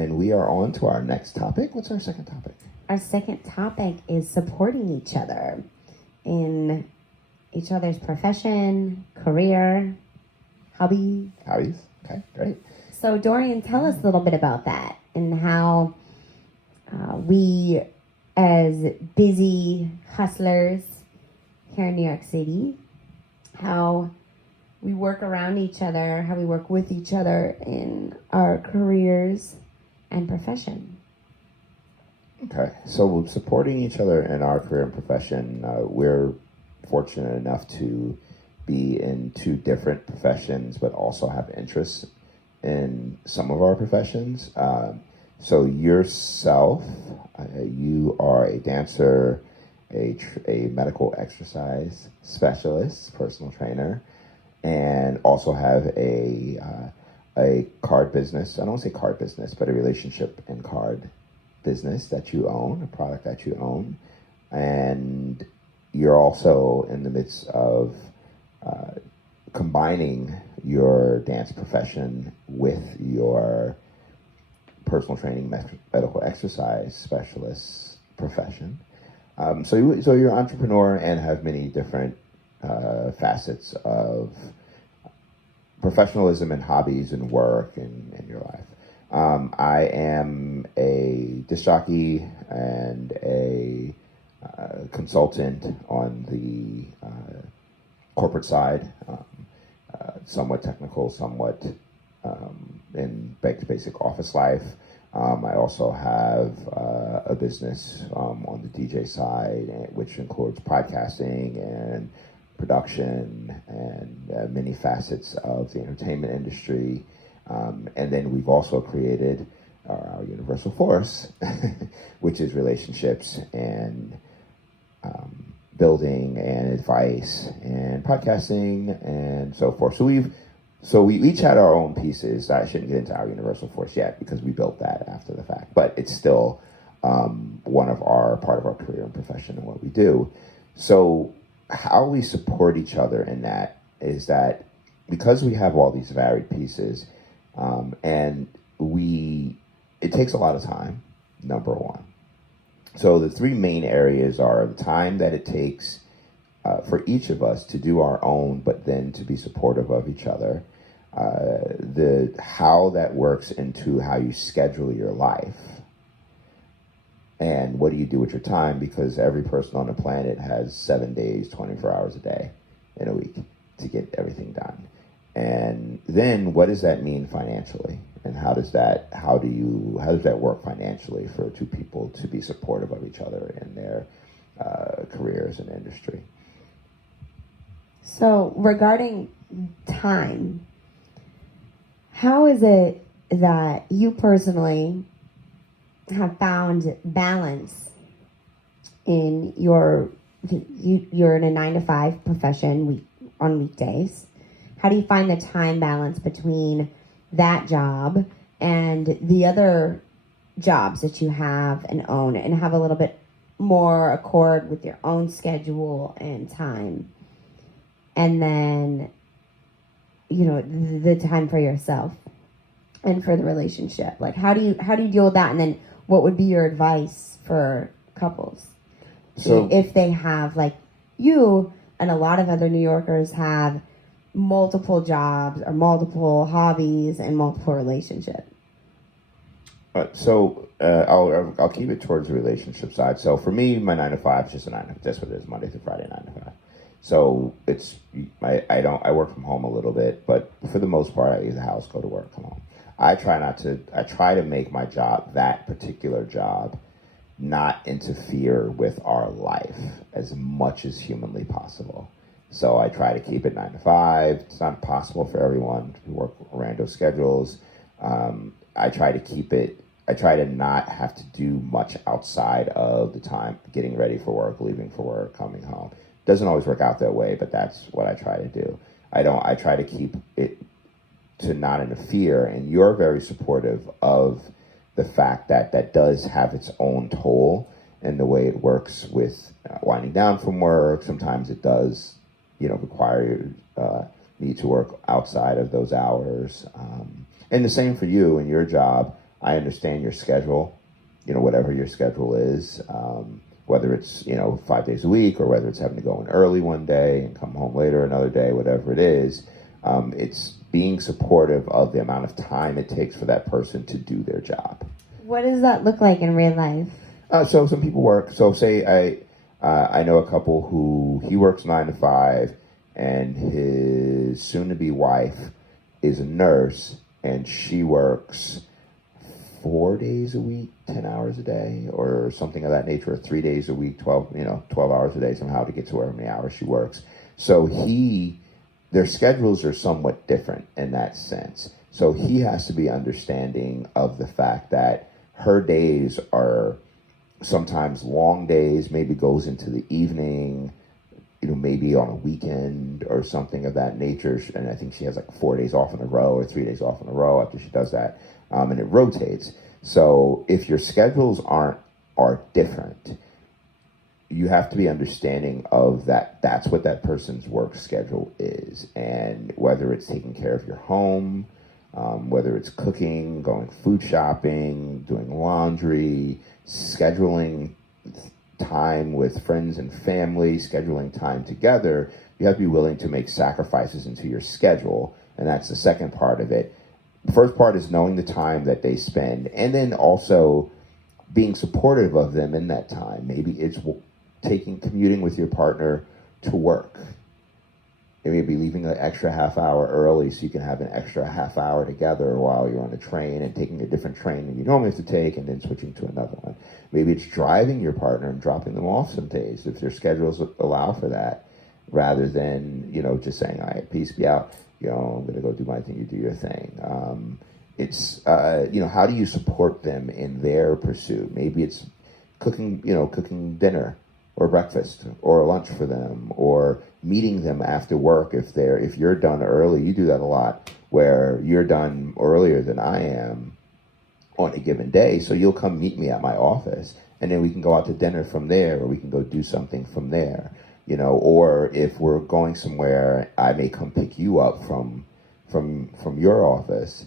and we are on to our next topic. What's our second topic? Our second topic is supporting each other in each other's profession, career, hobbies. Okay, great. So Dorian, tell us a little bit about that and how we, as busy hustlers here in New York City, how we work around each other, how we work with each other in our careers and profession. Okay, so supporting each other in our career and profession, we're fortunate enough to be in two different professions, but also have interests in some of our professions. So yourself, you are a dancer, a medical exercise specialist, personal trainer, and also have a card business. I don't want to say card business, but a relationship and card business that you own, a product that you own. And you're also in the midst of combining your dance profession with your personal training, medical exercise specialist profession. So you're an entrepreneur and have many different facets of professionalism and hobbies and work in your life. I am a disc jockey and a consultant on the corporate side, somewhat technical, somewhat in basic office life. I also have a business on the DJ side, which includes podcasting and production and many facets of the entertainment industry. And then we've also created our universal force, which is relationships and building and advice and podcasting and so forth. So we each had our own pieces. I shouldn't get into our universal force yet because we built that after the fact, but it's still part of our career and profession and what we do. So how we support each other in that is that because we have all these varied pieces, and it takes a lot of time, number one. So the three main areas are the time that it takes for each of us to do our own, but then to be supportive of each other. How that works into how you schedule your life. And what do you do with your time? Because every person on the planet has 7 days, 24 hours a day in a week to get everything done. And then what does that mean financially? And how does that work financially for two people to be supportive of each other in their careers and industry? So regarding time, how is it that you personally have found balance in you're in a 9-to-5 profession on weekdays? How do you find the time balance between that job and the other jobs that you have and own and have a little bit more accord with your own schedule and time? And then, the time for yourself and for the relationship. Like, how do you deal with that? And then what would be your advice for couples? So if they have, like you and a lot of other New Yorkers have multiple jobs or multiple hobbies and multiple relationships. I'll keep it towards the relationship side. So for me, my 9-to-5 is just a 9. That's what it is, Monday through Friday, 9-to-5. So I work from home a little bit, but for the most part, I leave the house, go to work, come home. I try to make my job, that particular job, not interfere with our life as much as humanly possible. So I try to keep it 9-to-5. It's not possible for everyone to work random schedules. I try to not have to do much outside of the time, getting ready for work, leaving for work, coming home. Doesn't always work out that way, but that's what I try to do. I try to keep it to not interfere, and you're very supportive of the fact that that does have its own toll in the way it works with winding down from work. Sometimes it does, require me to work outside of those hours. And the same for you and your job. I understand your schedule, whatever your schedule is, whether it's, 5 days a week or whether it's having to go in early one day and come home later another day, whatever it is. It's being supportive of the amount of time it takes for that person to do their job. What does that look like in real life? So some people work. So say I know a couple who he works 9 to 5, and his soon-to-be wife is a nurse, and she works 4 days a week, 10 hours a day, or something of that nature, or 3 days a week, 12 hours a day somehow to get to however many hours she works. So their schedules are somewhat different in that sense. So he has to be understanding of the fact that her days are sometimes long days, maybe goes into the evening, maybe on a weekend or something of that nature. And I think she has like 4 days off in a row or 3 days off in a row after she does that. And it rotates. So if your schedules are different, you have to be understanding of that. That's what that person's work schedule is. And whether it's taking care of your home, whether it's cooking, going food shopping, doing laundry, scheduling time with friends and family, scheduling time together, you have to be willing to make sacrifices into your schedule. And that's the second part of it. The first part is knowing the time that they spend, and then also being supportive of them in that time. Maybe it's commuting with your partner to work. Maybe leaving an extra half hour early so you can have an extra half hour together while you're on a train, and taking a different train than you normally have to take and then switching to another one. Maybe it's driving your partner and dropping them off some days if their schedules allow for that, rather than, just saying, all right, peace, be out. I'm going to go do my thing, you do your thing. How do you support them in their pursuit? Maybe it's cooking dinner or breakfast or lunch for them, or meeting them after work if you're done early. You do that a lot, where you're done earlier than I am on a given day, so you'll come meet me at my office, and then we can go out to dinner from there, or we can go do something from there. Or if we're going somewhere, I may come pick you up from your office,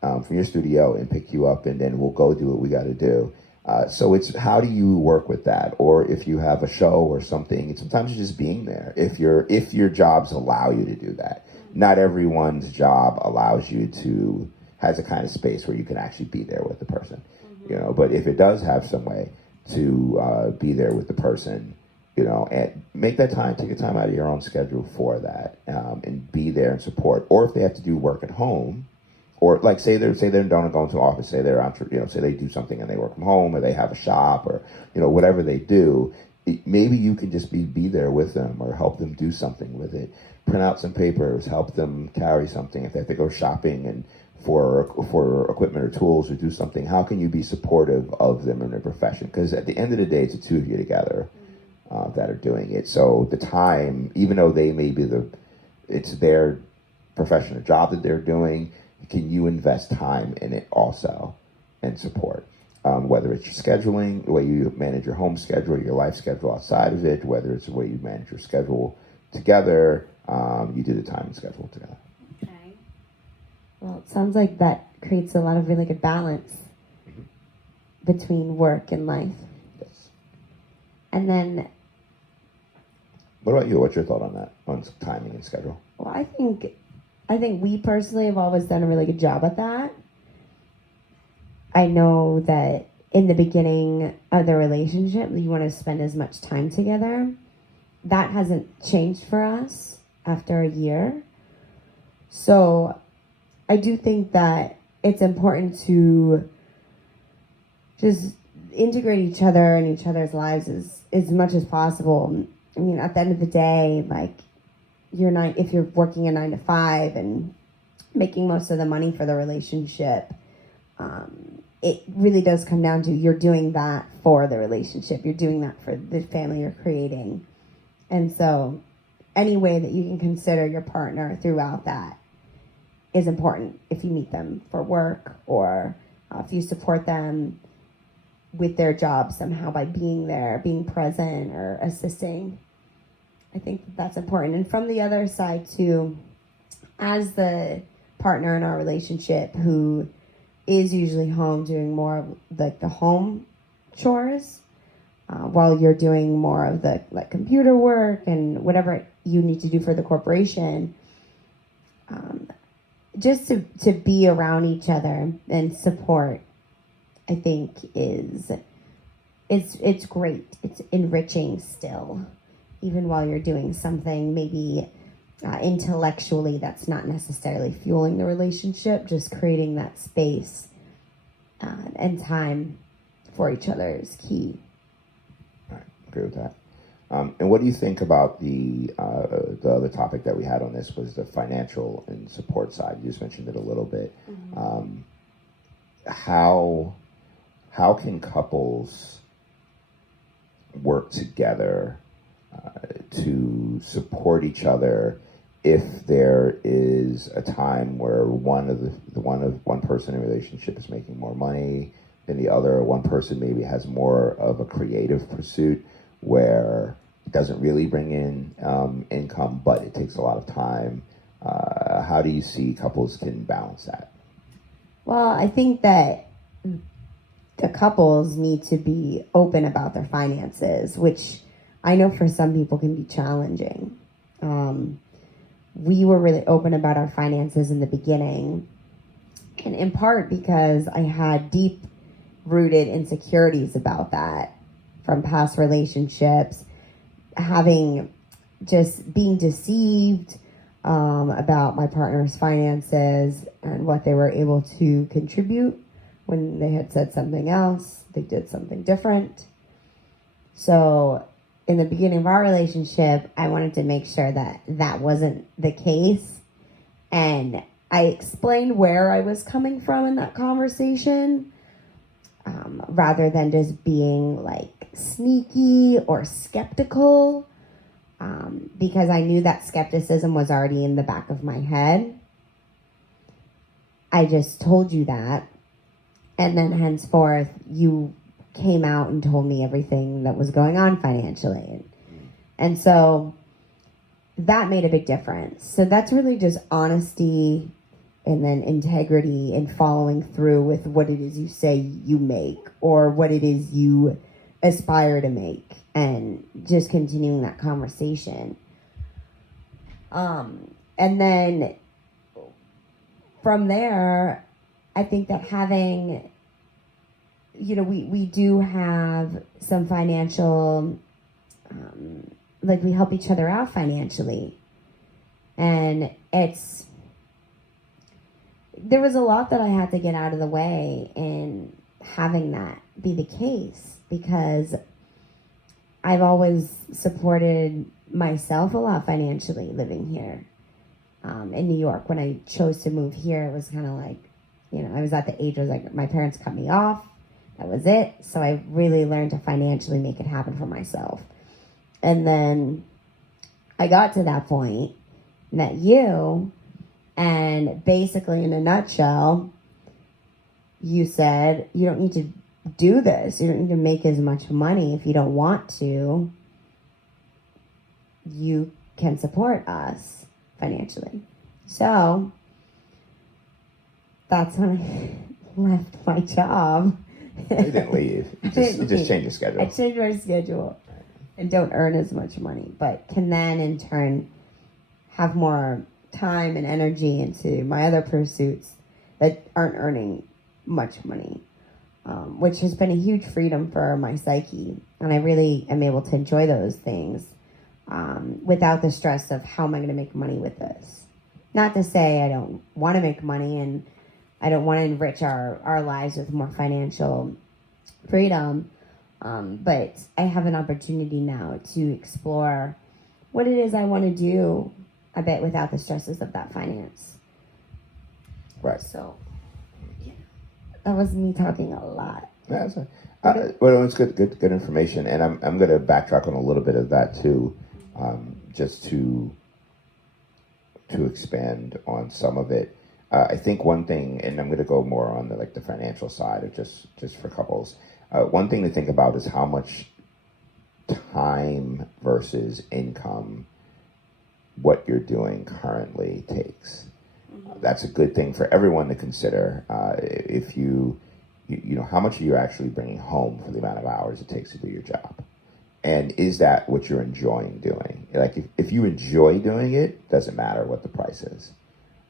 from your studio, and pick you up, and then we'll go do what we got to do. So it's how do you work with that? Or if you have a show or something, and sometimes it's just being there. If your jobs allow you to do that, not everyone's job allows you to has a kind of space where you can actually be there with the person. But if it does have some way to be there with the person, and make that time, take a time out of your own schedule for that, and be there and support. Or if they have to do work at home, or like say they don't go into office, say they're say they do something and they work from home, or they have a shop, or whatever they do, maybe you can just be there with them, or help them do something with it. Print out some papers, help them carry something if they have to go shopping and for equipment or tools, or do something. How can you be supportive of them in their profession? Because at the end of the day, it's the two of you together that are doing it. So the time, even though they may be it's their profession or job that they're doing, can you invest time in it also and support? Whether it's your scheduling, the way you manage your home schedule, your life schedule outside of it, whether it's the way you manage your schedule together, you do the time and schedule together. Okay. Well, it sounds like that creates a lot of really good balance between work and life. Yes. And then, what about you? What's your thought on that, on timing and schedule? well, I think we personally have always done a really good job at that. I know that in the beginning of the relationship, you want to spend as much time together. That hasn't changed for us after a year. So I do think that it's important to just integrate each other in each other's lives as much as possible. I mean, at the end of the day, like, if you're working a 9 to 5 and making most of the money for the relationship, it really does come down to you're doing that for the relationship. You're doing that for the family you're creating. And so any way that you can consider your partner throughout that is important. If you meet them for work, or if you support them with their job somehow by being there, being present, or assisting. I think that's important. And from the other side too, as the partner in our relationship who is usually home doing more of like the home chores, while you're doing more of the like computer work and whatever you need to do for the corporation. Just to be around each other and support, I think it's great. It's enriching still, even while you're doing something maybe intellectually that's not necessarily fueling the relationship. Just creating that space and time for each other is key. All right, agree with that. And what do you think about the other topic that we had on this was the financial and support side? You just mentioned it a little bit. Mm-hmm. How can couples work together to support each other if there is a time where one person in a relationship is making more money than the other, or one person maybe has more of a creative pursuit where it doesn't really bring in income, but it takes a lot of time? How do you see couples can balance that? Well, I think that the couples need to be open about their finances, which I know for some people can be challenging. We were really open about our finances in the beginning, and in part because I had deep-rooted insecurities about that from past relationships, having just being deceived about my partner's finances and what they were able to contribute when they had said something else, they did something different. So in the beginning of our relationship, I wanted to make sure that that wasn't the case. And I explained where I was coming from in that conversation, rather than just being like sneaky or skeptical, because I knew that skepticism was already in the back of my head. I just told you that. And then henceforth, you came out and told me everything that was going on financially. And so that made a big difference. So that's really just honesty and then integrity and following through with what it is you say you make or what it is you aspire to make, and just continuing that conversation. And then from there, I think that having, we do have some financial, like we help each other out financially. And there was a lot that I had to get out of the way in having that be the case, because I've always supported myself a lot financially living here. In New York, when I chose to move here, it was kind of like, I was at the age where it was like my parents cut me off. That was it. So I really learned to financially make it happen for myself. And then I got to that point, met you, and basically in a nutshell, you said, you don't need to do this. You don't need to make as much money. If you don't want to, you can support us financially. So that's when I left my job. You didn't leave. You just changed your schedule. I changed my schedule and don't earn as much money, but can then in turn have more time and energy into my other pursuits that aren't earning much money, which has been a huge freedom for my psyche. And I really am able to enjoy those things without the stress of how am I going to make money with this. Not to say I don't want to make money and I don't want to enrich our lives with more financial freedom, but I have an opportunity now to explore what it is I want to do a bit without the stresses of that finance. Right. So, yeah, that was me talking a lot. Yeah, well, it's good information, and I'm going to backtrack on a little bit of that too, just to expand on some of it. I think one thing, and I'm going to go more on the financial side of just for couples. One thing to think about is how much time versus income what you're doing currently takes. That's a good thing for everyone to consider. If you know, how much are you actually bringing home for the amount of hours it takes to do your job? And is that what you're enjoying doing? Like, if you enjoy doing it, doesn't matter what the price is.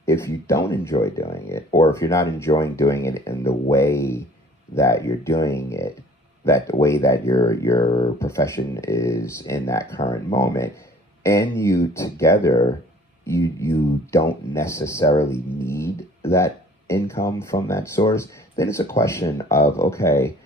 If you don't enjoy doing it, or if you're not enjoying doing it in the way that you're doing it, that the way that your profession is in that current moment, and you together, you don't necessarily need that income from that source, then it's a question of, okay,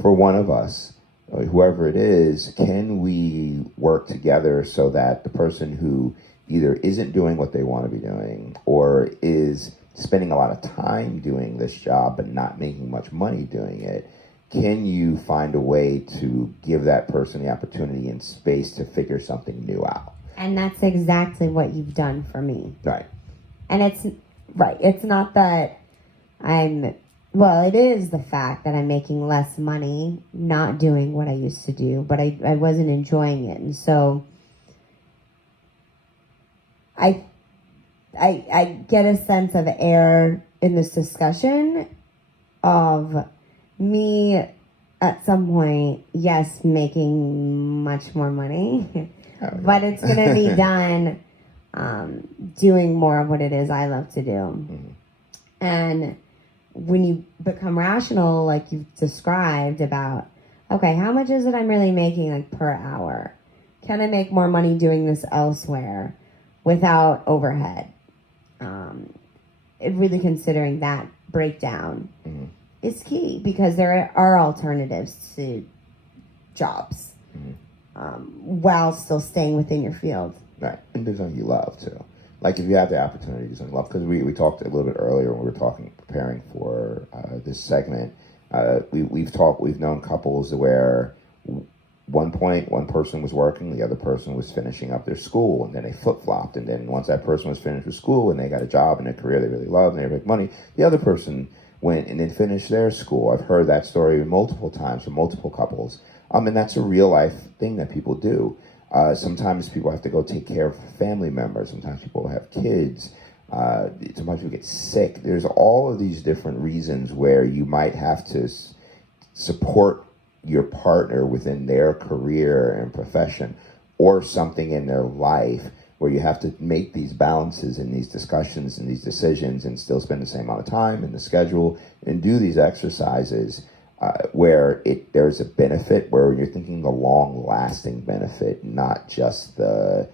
for one of us, whoever it is, can we work together so that the person who either isn't doing what they want to be doing or is spending a lot of time doing this job but not making much money doing it, can you find a way to give that person the opportunity and space to figure something new out? And that's exactly what you've done for me. Right. And it's right. It's not that it is the fact that I'm making less money not doing what I used to do, but I wasn't enjoying it. And so I get a sense of air in this discussion of me at some point, yes, making much more money, but it's going to be done doing more of what it is I love to do. Mm-hmm. And when you become rational, like you've described about, okay, how much is it I'm really making like per hour? Can I make more money doing this elsewhere without overhead? Really considering that breakdown is key, because there are alternatives to jobs while still staying within your field. Right, and do something you love too. Like if you have the opportunity to do something you love, because we talked a little bit earlier when we were preparing for this segment. We've known couples where one person was working, the other person was finishing up their school, and then they flip-flopped, and then once that person was finished with school and they got a job in a career they really loved and they make money, the other person went and then finished their school. I've heard that story multiple times from multiple couples, and that's a real life thing that people do. Sometimes people have to go take care of family members. Sometimes people have kids. Sometimes people get sick. There's all of these different reasons where you might have to support your partner within their career and profession, or something in their life where you have to make these balances and these discussions and these decisions and still spend the same amount of time in the schedule and do these exercises where there's a benefit, where you're thinking the long-lasting benefit, not just the,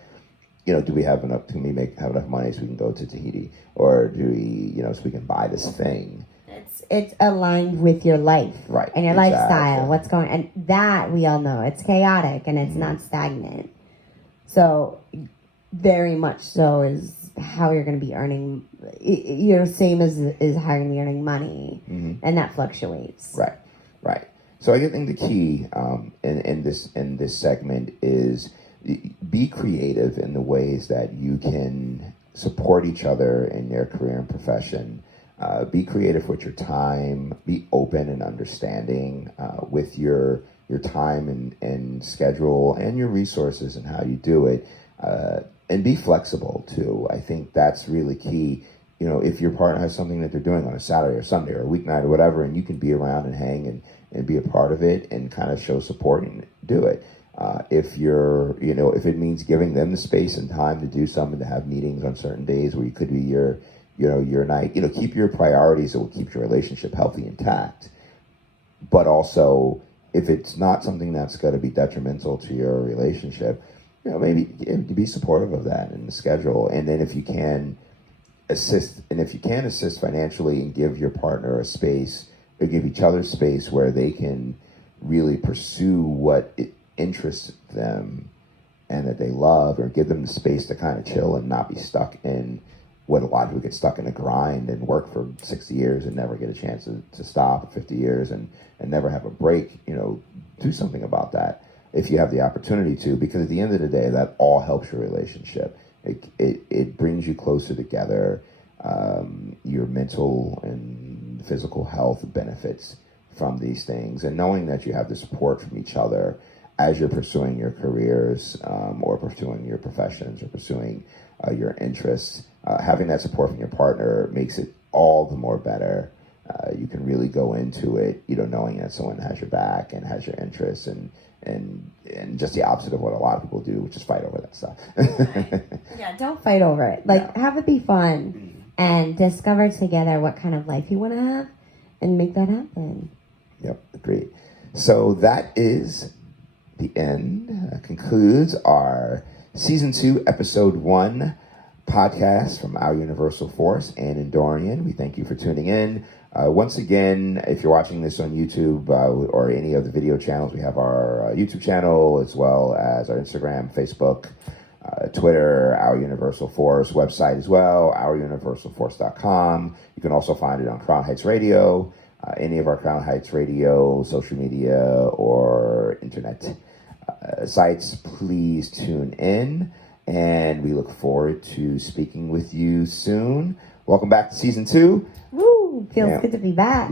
do we have enough? Can we have enough money so we can go to Tahiti, or do we, so we can buy this thing? It's aligned with your life, right, and your lifestyle. What's going, and that we all know it's chaotic and it's not stagnant. So, very much so is how you're going to be earning. You're same as how you're going to be earning money, and that fluctuates. Right. So I think the key in this segment is be creative in the ways that you can support each other in your career and profession. Be creative with your time. Be open and understanding with your time and schedule and your resources and how you do it. And be flexible too. I think that's really key. If your partner has something that they're doing on a Saturday or Sunday or a weeknight or whatever, and you can be around and hang and be a part of it and kind of show support and do it. If if it means giving them the space and time to do something, to have meetings on certain days where you could be your night, keep your priorities that will keep your relationship healthy, intact. But also, if it's not something that's going to be detrimental to your relationship, maybe be supportive of that in the schedule. And then if you can assist financially and give your partner a space, or give each other space where they can really pursue what interests them and that they love, or give them the space to kind of chill and not be stuck in what a lot of people get stuck in a grind and work for 60 years and never get a chance to stop, 50 years and never have a break. Do something about that if you have the opportunity to, because at the end of the day, that all helps your relationship. It brings you closer together. Your mental and physical health benefits from these things, and knowing that you have the support from each other as you're pursuing your careers, or pursuing your professions, or pursuing your interests, having that support from your partner makes it all the more better. You can really go into it, knowing that someone has your back and has your interests, and just the opposite of what a lot of people do, which is fight over that stuff. Yeah, don't fight over it. Have it be fun and discover together what kind of life you want to have and make that happen. Yep, agreed. So that is the end. Concludes our Season 2, Episode 1 podcast from Our Universal Force and Endorian. We thank you for tuning in. Once again, if you're watching this on YouTube or any of the video channels, we have our YouTube channel as well as our Instagram, Facebook, Twitter, Our Universal Force, website as well, OurUniversalForce.com. You can also find it on Crown Heights Radio, any of our Crown Heights Radio social media or internet sites. Please tune in, and we look forward to speaking with you soon. Welcome back to Season 2. Woo! Feels good to be back.